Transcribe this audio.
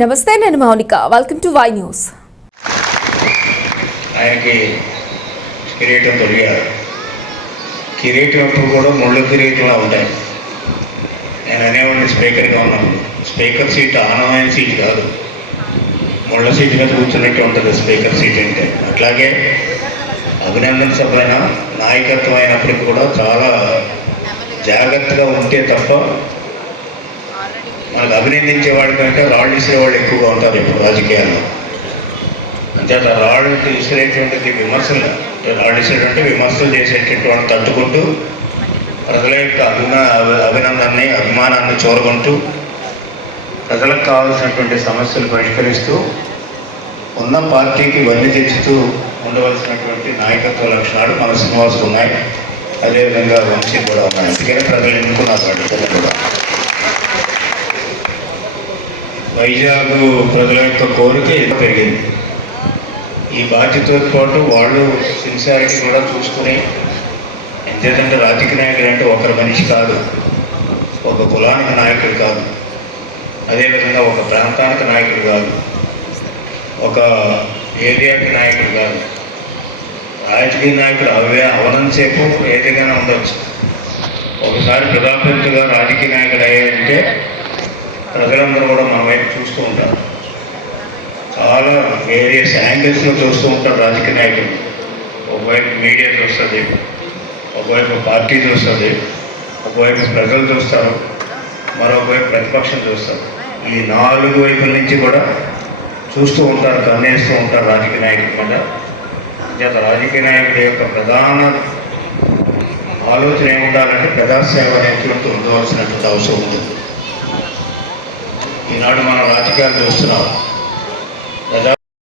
నమస్తే నేను Mounika. Welcome to Y news ఆయనకి కిరీటం తొడిగారు. కిరీటం అప్పుడు కూడా ముళ్ళు కిరీటంలా ఉంటాయి. నేను అనేవాడిని స్పీకర్గా ఉన్నాను. స్పీకర్ సీట్ ఆనమైన సీట్ కాదు. ముళ్ళ సీట్ మీద కూర్చున్నట్టు ఉంటుంది స్పీకర్ సీట్ అంటే. అట్లాగే అభినందన సభైన నాయకత్వం అయినప్పటికీ కూడా చాలా జాగ్రత్తగా ఉంటే తప్ప మనకు అభినందించే వాళ్ళ కంటే రాళ్ళు ఇసేవాళ్ళు ఎక్కువగా ఉంటారు ఇప్పుడు రాజకీయాల్లో. అంతేత రాళ్ళు ఇసిరేటువంటి విమర్శలు రాళ్ళు విసిరేటువంటి విమర్శలు చేసేటటువంటి తట్టుకుంటూ ప్రజల యొక్క అభిమా అభి- అభినందనని అభిమానాన్ని చూరగొంటూ ప్రజలకు కావాల్సినటువంటి సమస్యలు పరిష్కరిస్తూ ఉన్న పార్టీకి వన్నీ తెచ్చుతూ ఉండవలసినటువంటి నాయకత్వ లక్షణాలు మన శ్రీనివాసులు ఉన్నాయి. అదేవిధంగా వంశీ కూడా ఉన్నాయి. అందుకని ప్రజలు ఎన్నుకున్నారు వాటితో కూడా వైజాగ్ ప్రజల యొక్క కోరిక ఎక్కువ పెరిగింది. ఈ బాధ్యతతో పాటు వాళ్ళు సిన్సియారిటీ కూడా చూసుకుని ఎంతేదంటే రాజకీయ నాయకుడు అంటే ఒకరి మనిషి కాదు ఒక కులానికి నాయకుడు కాదు అదేవిధంగా ఒక ప్రాంతానికి నాయకుడు కాదు ఒక ఏరియాకి నాయకుడు కాదు. రాజకీయ నాయకుడు అవే అవనంతసేపు ఏదైనా ఉండొచ్చు. ఒకసారి ప్రజాప్రతిగా రాజకీయ నాయకుడు అయ్యారంటే ప్రజలందరూ కూడా మన వైపు చూస్తూ ఉంటారు. చాలా వేరియస్ యాంగిల్స్లో చూస్తూ ఉంటారు రాజకీయ నాయకులు. ఒకవైపు మీడియా చూస్తుంది ఒకవైపు పార్టీ చూస్తుంది ఒకవైపు ప్రజలు చూస్తారు మరొకవైపు ప్రతిపక్షం చూస్తారు. ఈ నాలుగు వైపుల నుంచి కూడా చూస్తూ ఉంటారు కన్నేస్తూ ఉంటారు రాజకీయ నాయకుల. మీద చేత రాజకీయ నాయకుడి యొక్క ప్రధాన ఆలోచన ఏముండాలంటే ప్రజాసేవ నేతృత్వం ఉండవలసినటువంటి అవసరం ఉంది. ఈనాడు మనం రాజకీయాలు చూస్తున్నాం